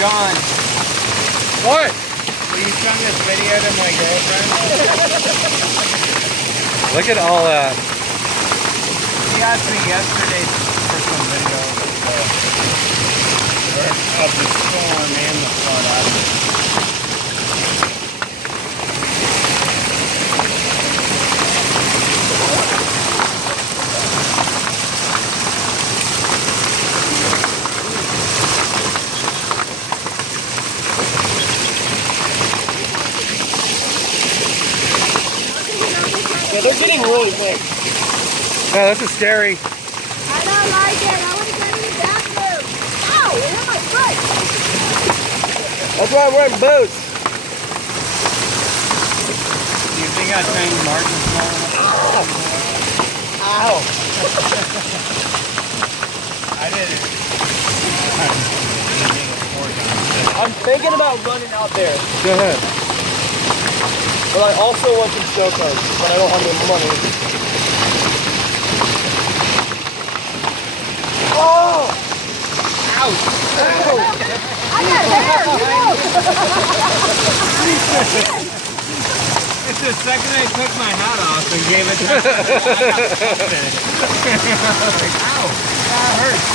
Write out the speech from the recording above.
John. What? Will you send this video to my girlfriend? Look at all that. She asked me yesterday for some video of the storm and the flood after. Yeah, they're getting really big. Yeah, this is scary. I don't like it. I want to go to the bathroom. Ow! It hit my foot. That's why I'm wearing boots. Do you think I trained Martin small enough? Ow. I didn't. I'm thinking about running out there, Go ahead. but I also want some show cards, but I don't have any money. Oh! Ouch! I got hair. It's the second I took my hat off and gave it to her. Like, ow, that hurts.